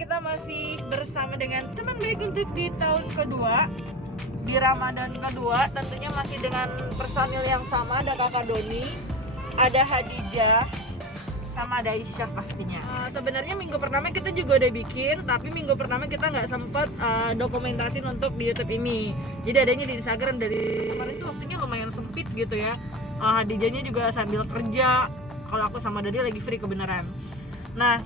kita masih bersama dengan teman baik untuk di tahun kedua, di Ramadan kedua. Tentunya masih dengan personil yang sama. Ada Kakak Doni, ada Hadijah, sama ada Aisyah pastinya. Sebenarnya minggu pertama kita juga udah bikin, tapi minggu pertama kita nggak sempat dokumentasin untuk di YouTube ini. Jadi adanya di Instagram. Dari kemarin itu waktunya lumayan sempit gitu ya. Hadijahnya juga sambil kerja, kalau aku sama Dodi lagi free kebenaran. Nah,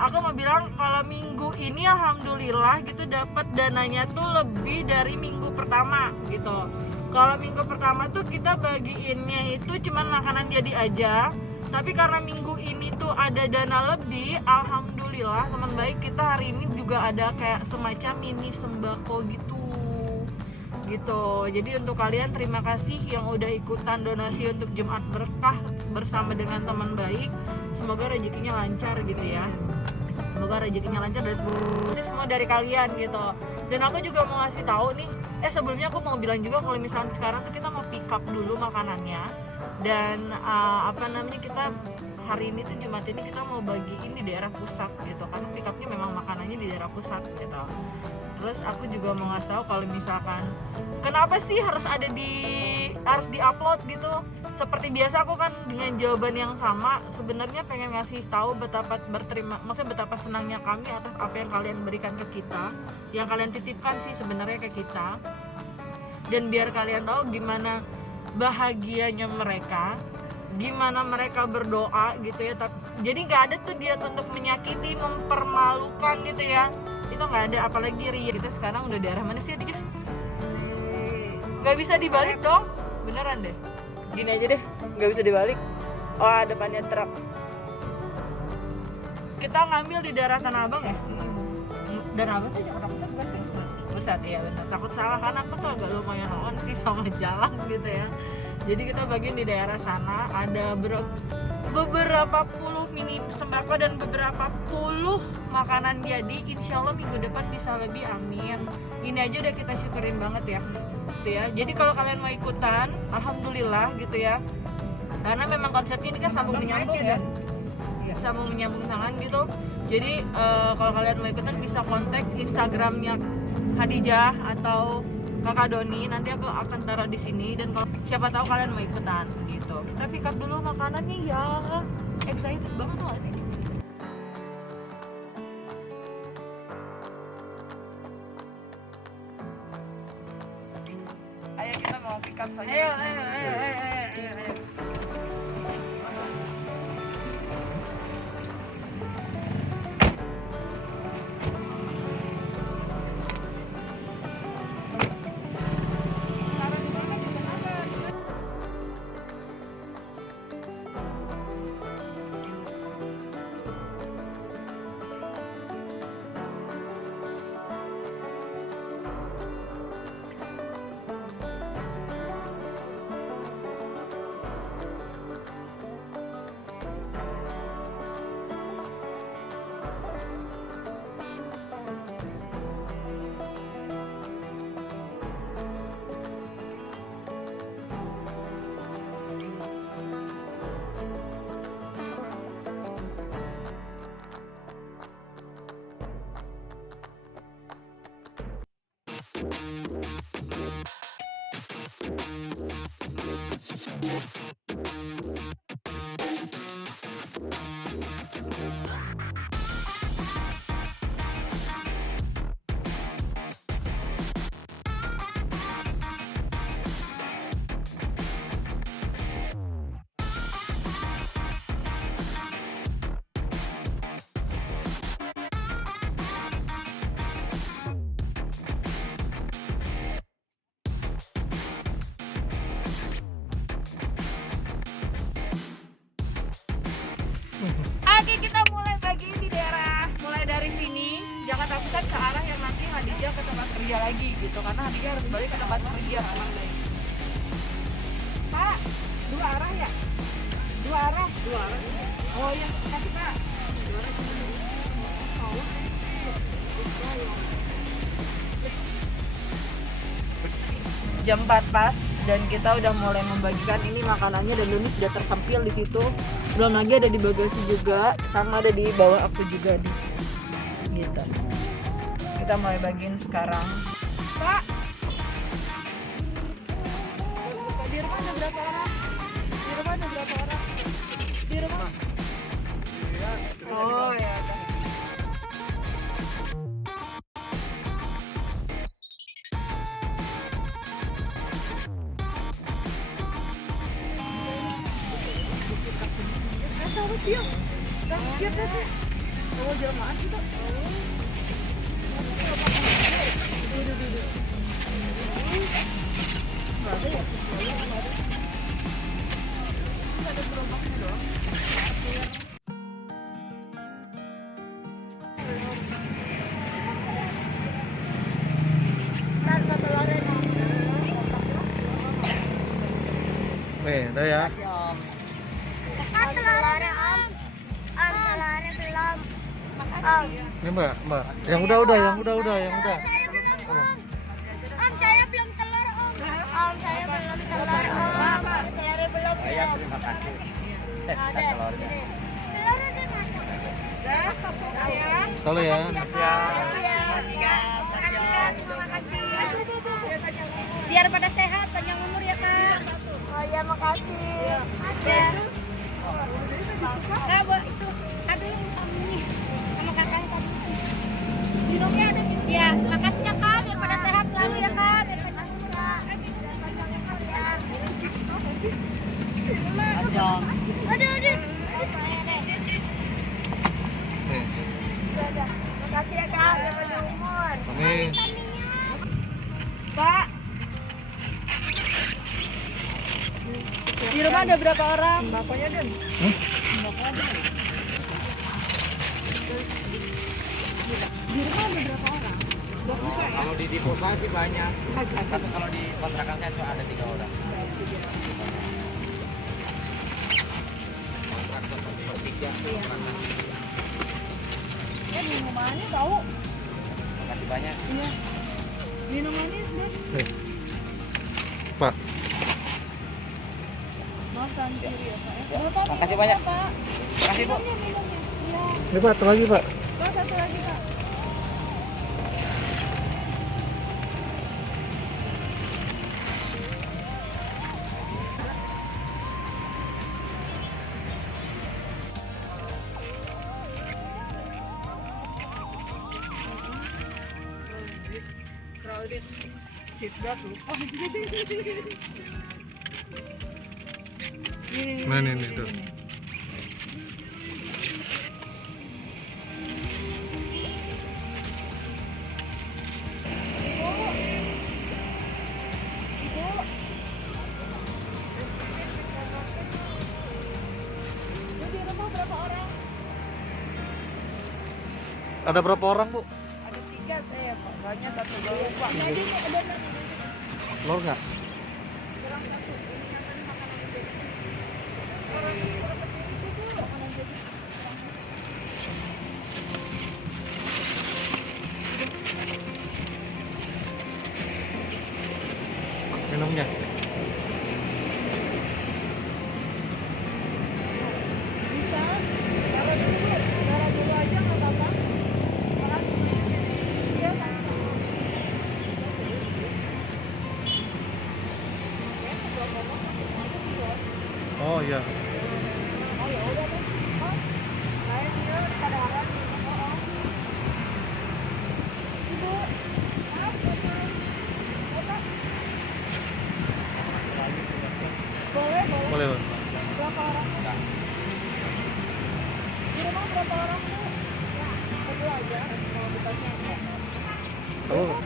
aku mau bilang kalau minggu ini alhamdulillah gitu dapat dananya tuh lebih dari minggu pertama gitu. Kalau minggu pertama tuh kita bagiinnya itu cuman makanan jadi aja, tapi karena minggu ini tuh ada dana lebih, alhamdulillah teman baik kita hari ini juga ada kayak semacam mini sembako gitu. Jadi untuk kalian terima kasih yang udah ikutan donasi untuk Jumat Berkah bersama dengan teman baik. Semoga rezekinya lancar gitu ya. Semoga rezekinya lancar dan semua dari kalian gitu. Dan aku juga mau ngasih tahu nih, sebelumnya aku mau bilang juga kalau misalnya sekarang tuh kita mau pick up dulu makanannya. Dan kita hari ini tuh Jumat ini kita mau bagiin di daerah pusat gitu, karena pick upnya memang makanannya di daerah pusat gitu. Terus aku juga mau ngasih tahu kalau misalkan kenapa sih harus di-upload gitu. Seperti biasa aku kan dengan jawaban yang sama, sebenarnya pengen ngasih tahu betapa senangnya kami atas apa yang kalian berikan ke kita, yang kalian titipkan sih sebenarnya ke kita. Dan biar kalian tahu gimana bahagianya mereka, gimana mereka berdoa gitu ya. Jadi nggak ada tuh dia untuk menyakiti, mempermalukan gitu ya, itu nggak ada. Apalagi Ria kita sekarang udah di arah mana sih dikit, nggak bisa dibalik dong, beneran deh, gini aja deh, nggak bisa dibalik. Oh, depannya truk. Kita ngambil di daerah Tanah Abang ya. Tanah Abang tuh Jakarta Pusat bukan sih? Pusat ya, benar. Takut salah karena aku tuh agak lumayan on sih sama jalan gitu ya. Jadi kita bagiin di daerah sana, ada beberapa puluh mini sembako dan beberapa puluh makanan jadi. Insya Allah minggu depan bisa lebih, amin. Ini aja udah kita syukurin banget ya gitu ya. Jadi kalau kalian mau ikutan, alhamdulillah gitu ya, karena memang konsepnya ini kan sambung menyambung ya, sambung menyambung tangan gitu. Jadi kalau kalian mau ikutan bisa kontak Instagramnya Hadijah atau Kakak Doni, nanti aku akan taruh di sini. Dan kalau siapa tahu kalian mau ikutan gitu. Kita pick up dulu makanannya ya. Excited banget tuh gak sih? Ayo kita mau pick up saja. Ayo. Oke, kita mulai bagi di daerah, mulai dari sini Jakarta Pusat ke arah yang nanti Hadijah ke tempat kerja lagi gitu, karena Hadijah harus balik ke tempat kerja memang guys. Pak, dua arah ya? Dua arah? Oh iya, kasih Pak. Jam 4 pas dan kita udah mulai membagikan ini makanannya, dan Doni sudah tersempil di situ. Belum lagi ada di bagasi juga, sama ada di bawah aku juga nih. gitu. Kita mulai bagiin sekarang. Pak, di rumah ada berapa orang? Di rumah ada berapa orang? Di rumah? Oh ya. Sawit yuk. Siap deh. Oh, jelmaan kita. Duduk. Enggak ada ya? Enggak ada. Ada gerobaknya doang. Nih, udah ya. Telurnya om, telurnya belum. Makasih. Ini mbak. Yang udah. Om, saya belum telur om. Om, saya belum telur om. Telurnya belum. Saya terima kasih. Ada. Telurnya. Telurnya udah masak. Dah, kapok ya. Kalau ya. Makasih kak. Terima kasih. Biar pada sehat, panjang umur ya kak. Oh ya makasih. Ada. Nah, Bu, itu aduh ini sama kakak tadi. Minumnya ada. Ya, makasih ya kak, biar pada sehat selalu ya kak, biar panjang umur kak. Aduh. Makasih ya kak, biar panjang umur. Amin. Pak, di rumah ada berapa orang? Bapaknya Den. Di rumah ada berapa orang? Kalau di Diposa sih banyak. Tapi kalau di kontrakan saya cuma ada 3 orang. Kontraktor bertiga. Minumannya tahu? Makasih banyak. Iya. Minumannya sudah. Pak. Makan kiri ya Pak. Ya. Makasih banyak. Pak. Makasih Bu. Minumnya. Iya. Ini Pak, satu lagi Pak. Pak, satu lagi Pak. Crowded seat belt lupa. Nah, ini tuh. Di rumah berapa orang? Ada berapa orang Bu? Ada 3 saya Pak. Banyak satu bawah Pak. Ini aja nih ada nasi. Telur nggak? Kurang satu. Ini yang tadi makanan jadi. Makanan jadi. Minumnya. Bisa. Darah dulu aja nggak apa-apa. Iya kan? Oh iya. Oh ya udah deh. Oh, saya dia kadang-kadang Ibu, maaf Ibu. Bapak. Boleh. Boleh Pak. Berapa orang? Di rumah berapa orang Bu? Ya, berdua aja. Mau bukanya apa? Oh.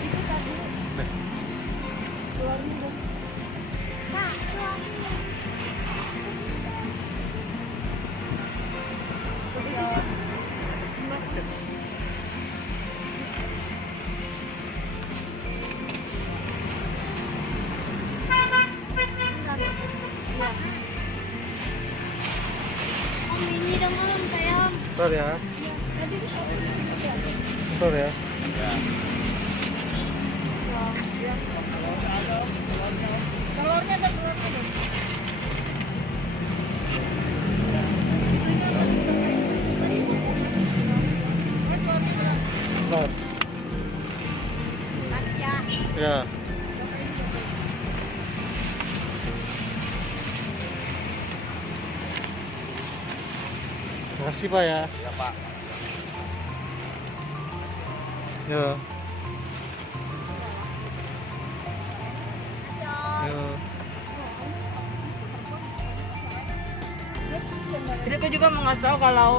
Itu tadi Nih. keluarin dong. Pak, keluarin. Om ini dong om, saya om. Bentar ya. Tadi Bentar ya. telurnya ada telurnya deh. Makasih Pak ya. Ya Pak. Yo. Yo. Jadi aku juga mau ngasih tahu kalau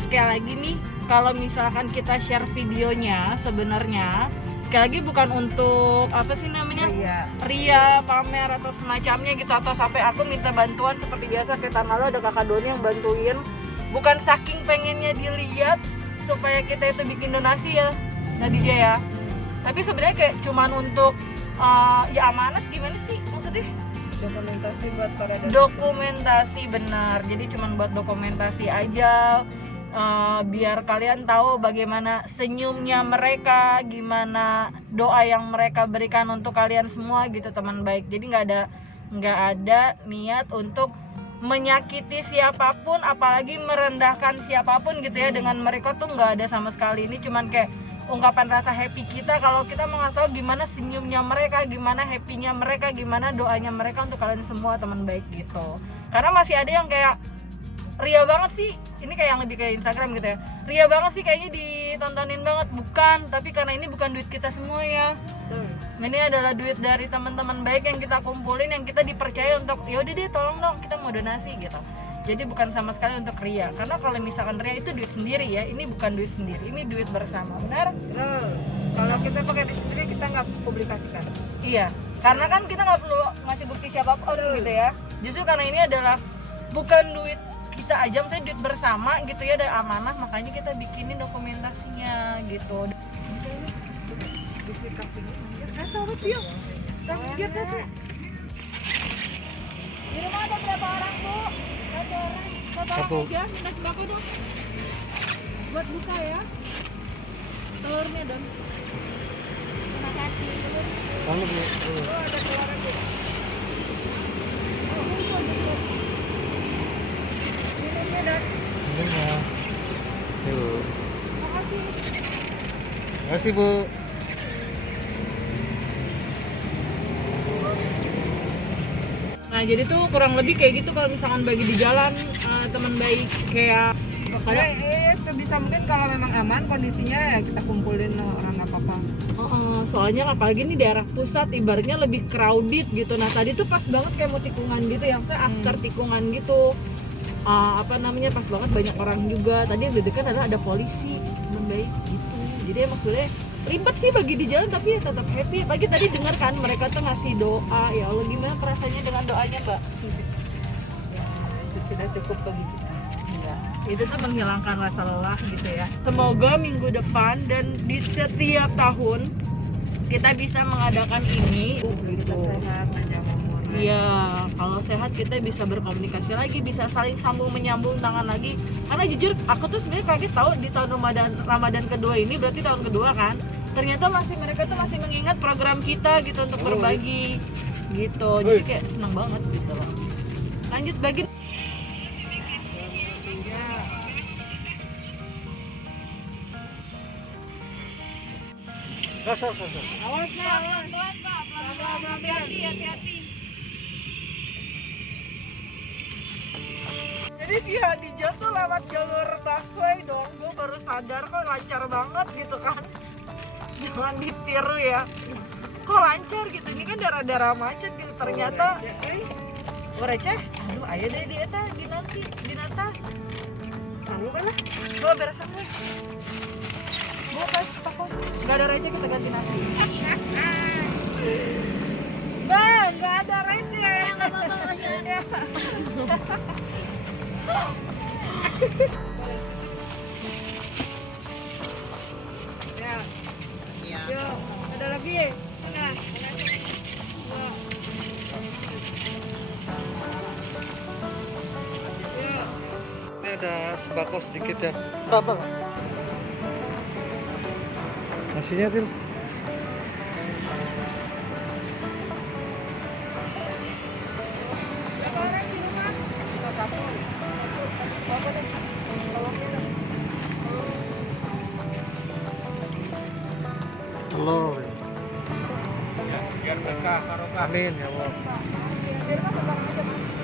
sekali lagi nih, kalau misalkan kita share videonya sebenarnya sekali lagi bukan untuk apa sih namanya ria, pamer atau semacamnya gitu, atau sampai aku minta bantuan seperti biasa. Kayak tahun lalu ada kakak Doni yang bantuin, bukan saking pengennya dilihat supaya kita itu bikin donasi ya Nadija ya, tapi sebenarnya kayak cuman untuk ya amanat gimana sih maksudnya, Dokumentasi buat para dokumentasi benar, jadi cuman buat dokumentasi aja. Biar kalian tahu bagaimana senyumnya mereka, gimana doa yang mereka berikan untuk kalian semua gitu teman baik. Jadi nggak ada niat untuk menyakiti siapapun, apalagi merendahkan siapapun gitu ya. Dengan mereka tuh nggak ada sama sekali. Ini cuman kayak ungkapan rasa happy kita, kalau kita mau ngasih tahu gimana senyumnya mereka, gimana happynya mereka, gimana doanya mereka untuk kalian semua teman baik gitu. Karena masih ada yang kayak ria banget sih, ini kayak yang lebih kayak Instagram gitu ya, ria banget sih kayaknya ditontonin banget, bukan, tapi karena ini bukan duit kita semua ya. Ini adalah duit dari teman-teman baik yang kita kumpulin, yang kita dipercaya untuk ya udah deh tolong dong kita mau donasi gitu. Jadi bukan sama sekali untuk ria, karena kalau misalkan ria itu duit sendiri ya, ini bukan duit sendiri, ini duit bersama, benar? Kalau kita pakai duit sendiri kita nggak publikasikan. Iya, karena kan kita nggak perlu ngasih bukti siapapun gitu ya. Justru karena ini adalah bukan duit kita aja, misalnya duit bersama gitu ya, ada amanah, makanya kita bikinin dokumentasinya gitu. Di rumah ada berapa orang Bu? Satu orang. Satu. Aja, minta sembako dong. Buat buka ya. Telurnya dong. Terima kasih. Lalu Bu. Oh, ada telurnya Bu. Minumnya dong. Minumnya. Yuk. Makasih. Makasih Bu. Nah jadi tuh kurang lebih kayak gitu kalau misalkan bagi di jalan teman baik kayak Sebisa mungkin kalau memang aman kondisinya ya kita kumpulin orang nggak apa-apa. soalnya apalagi ini daerah pusat ibaratnya lebih crowded gitu. Nah tadi tuh pas banget kayak mau tikungan gitu ya, kayak after tikungan gitu. Apa namanya, pas banget banyak orang juga. Tadi yang dedekan adalah ada polisi teman baik gitu. Jadi emang sebenarnya ribet sih bagi di jalan, tapi ya tetap happy. Bagi tadi dengar kan mereka tuh ngasih doa, ya Allah gimana perasaannya dengan doanya Mbak? Ya, itu sudah cukup bagi kita. Itu tuh menghilangkan rasa lelah gitu ya. Semoga minggu depan dan di setiap tahun kita bisa mengadakan ini Kita sehat, panjang umur. Iya, kalau sehat kita bisa berkomunikasi lagi, bisa saling sambung menyambung tangan lagi. Karena jujur aku tuh sebenarnya kaget tahu di tahun Ramadan kedua ini, berarti tahun kedua kan, ternyata mereka tuh masih mengingat program kita gitu untuk berbagi gitu. Jadi kayak senang banget gitu loh. Lanjut bagi. Kasar. Awas Pak, hati-hati. Jadi si Hadijah tuh lewat jalur busway dong, gue baru sadar kok lancar banget gitu kan. Jangan ditiru ya, kok lancar gitu, ini kan daerah-daerah macet gitu. Ternyata receh, aduh ayo deh di eta di atas sanggup kan lah, gue beresan gue takut nggak ada receh, kita ganti nasi. Bang, nggak ada receh. Nggak apa-apa lagi ada. Iya. Yuk, ada lagi. Nah, Ini ada sembako sedikit ya. Apa? Nasinya Til. Telur. Ya, biar berkah barokah. Amin ya Allah.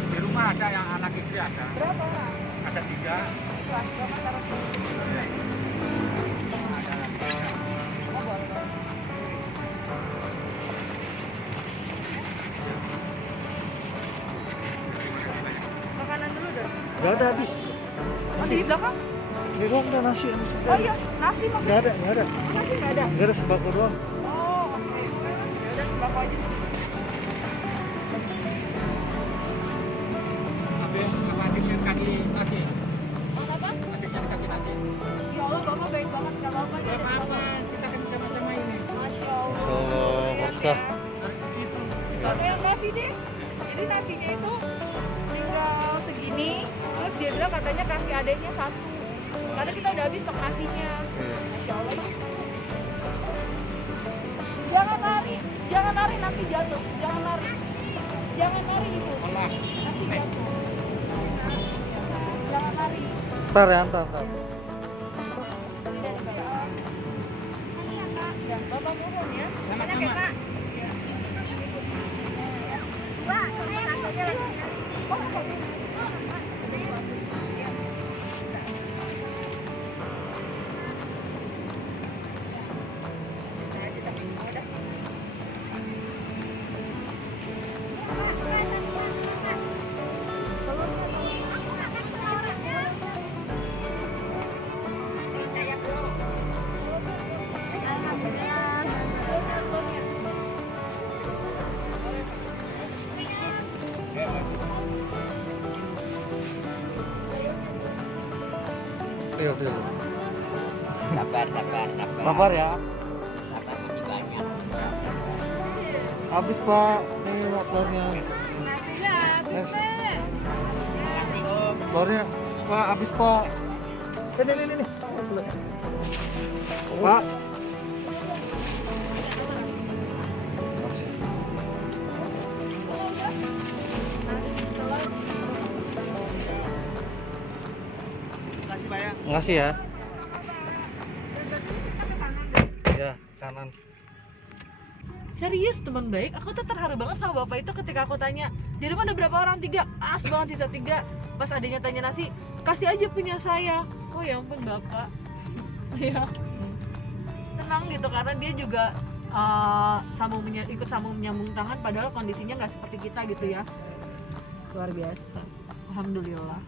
Di rumah ada yang anak istri ada. berapa orang? ada 3. Makanan dulu dong. Gak ada habis. Oh, di belakang? Ini doang ada nasi. Oh iya, nasi maksudnya. Gak ada. Nasi nggak ada. Gak ada sembako doang. Oh, oke. Ya udah sembako aja. Oh, apa? Ya Allah, Bapak baik banget. Gak apa-apa. Kita kan sama-sama ini. Masya Allah. Allah, Lumayan Ustaz. ya. Oke, yang nasi deh. Jadi nasinya itu tinggal segini. Terus dia bilang katanya kasih adeknya 1. Karena kita udah habis stok nasinya. Masya Allah. Jangan lari nanti jatuh. Jangan lari gitu. Nanti jatuh. Jangan lari. Ntar ya, ntar. Dan Bapak turun ya. Banyak ya, Kak? Wah, aja lagi. Iya. Sabar. Lapar ya? Sabar masih banyak. Habis Pak. Nih telurnya. Makasih Om. Telurnya Pak, habis Pak. Ini. Pak. Makasih ya. Ya, kanan. Serius teman baik, aku tuh terharu banget sama bapak itu ketika aku tanya di rumah ada berapa orang? 3. As banget sisa 3. Pas adanya tanya nasi, kasih aja punya saya. Oh ya ampun bapak. Ya tenang gitu karena dia juga ikut sambung menyambung tangan padahal kondisinya nggak seperti kita gitu ya. Luar biasa. Alhamdulillah.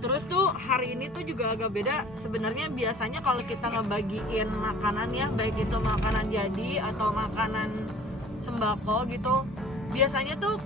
Terus tuh hari ini tuh juga agak beda. Sebenarnya biasanya kalau kita ngebagiin makanan ya, baik itu makanan jadi atau makanan sembako gitu, biasanya tuh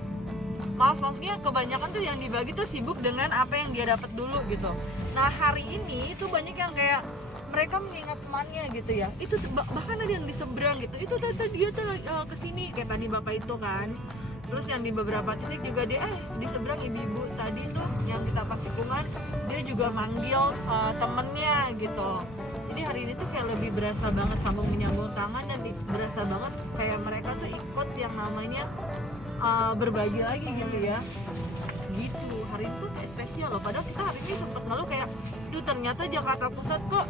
maksudnya kebanyakan tuh yang dibagi tuh sibuk dengan apa yang dia dapat dulu gitu. Nah hari ini tuh banyak yang kayak mereka mengingat temannya gitu ya. Itu bahkan ada yang di seberang gitu. Itu tadi dia tuh kesini kayak tadi bapak itu kan. Terus yang di beberapa titik juga dia di seberang ibu-ibu tadi tuh yang kita pas tikungan dia juga manggil temennya gitu. Jadi hari ini tuh kayak lebih berasa banget sambung menyambung tangan dan berasa banget kayak mereka tuh ikut yang namanya berbagi lagi gitu ya. Gitu hari itu kayak spesial loh. Padahal kita hari ini sempet ngeluh kayak duh ternyata Jakarta Pusat kok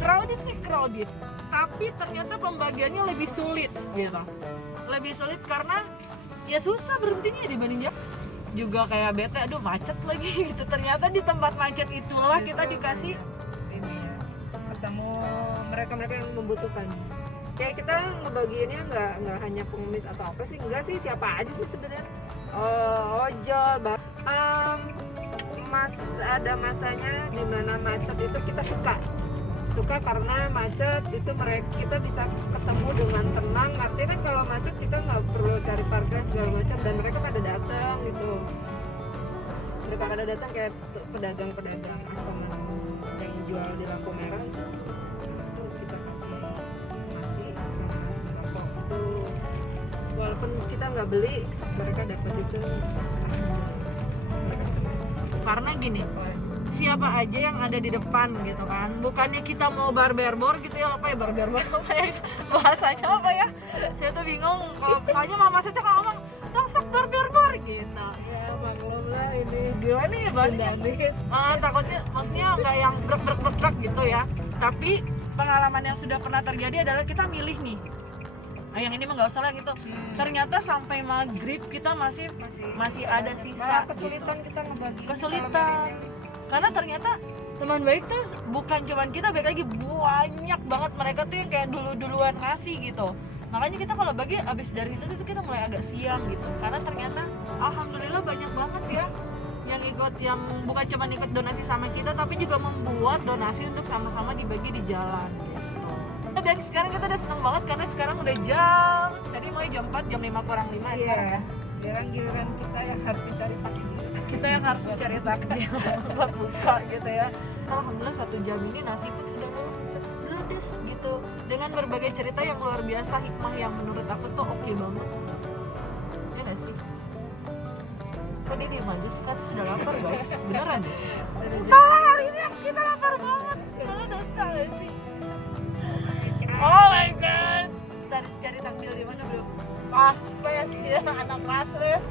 crowded tapi ternyata pembagiannya lebih sulit gitu. Lebih sulit karena ya susah berhentinya dibanding dia juga kayak bete, aduh macet lagi gitu. Ternyata di tempat macet itulah kita dikasih ini ya, ketemu mereka yang membutuhkan. Kayak kita ngebagiinnya nggak hanya pengemis atau apa sih, enggak sih, siapa aja sih sebenarnya. Ojol, ada masanya di mana macet itu kita suka karena macet itu kita bisa ketemu dengan tenang. Artinya kan kalau macet kita nggak perlu cari parkir segala macam dan mereka pada datang gitu. Mereka pada datang kayak pedagang asongan yang jual di lampu merah itu kita kasih nasi sama sembako itu. Walaupun kita nggak beli, mereka dapat itu. karena gini, siapa aja yang ada di depan gitu kan, bukannya kita mau barberbor gitu ya, apa ya barberbor apa ya bahasanya apa ya, saya tuh bingung. Kalau soalnya mama saya tuh kalau ngomong sok barberbor gitu Ya maklum lah ini gila nih bahasanya. Takutnya maksudnya nggak yang brek gitu ya, tapi pengalaman yang sudah pernah terjadi adalah kita milih nih, yang ini mah nggak usah lah gitu. Ternyata sampai maghrib kita masih ada sisa kesulitan gitu. kita ngebagi. Kesulitan. Karena ternyata teman baik tuh bukan cuman kita, baik lagi banyak banget mereka tuh yang kayak duluan ngasih gitu. Makanya kita kalau bagi abis dari itu tuh kita mulai agak siang gitu. Karena ternyata alhamdulillah banyak banget ya yang ikut, yang bukan cuma ikut donasi sama kita tapi juga membuat donasi untuk sama-sama dibagi di jalan gitu. Dan sekarang kita udah seneng banget karena sekarang udah jam, tadi mulai jam 4, jam 5 kurang 5 ya sekarang ya. Sekarang giliran kita yang harus mencari takjil. Kita yang harus mencari takjil buat buka gitu ya. Alhamdulillah 1 jam ini nasi pun sudah ludes gitu, dengan berbagai cerita yang luar biasa, hikmah yang menurut aku tuh oke banget ya gak sih? Kok dia diem aja sih? Karena sudah lapar guys, beneran deh. Hari ini kita lapar banget, karena dosa gak sih? Oh my god, cari takjil di mana bro? Paspes ya, anak Paspes.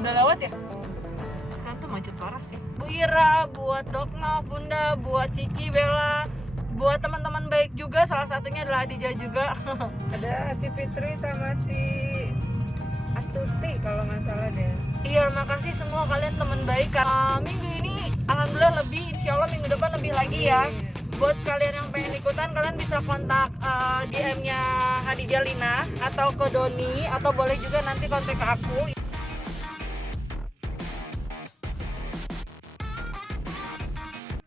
Udah lewat ya? Sekarang tuh macet parah sih. Bu Ira, buat Dokna, Bunda, buat Cici, Bella, buat teman-teman baik juga, salah satunya adalah Adija juga. Ada si Fitri sama si Astuti kalau nggak salah deh. Iya, makasih semua kalian teman baik. Minggu ini alhamdulillah lebih, insya Allah minggu depan lebih lagi ya. Buat kalian yang pengen ikutan, kalian bisa kontak DM-nya Hadijah Lina atau ke Doni, atau boleh juga nanti kontak ke aku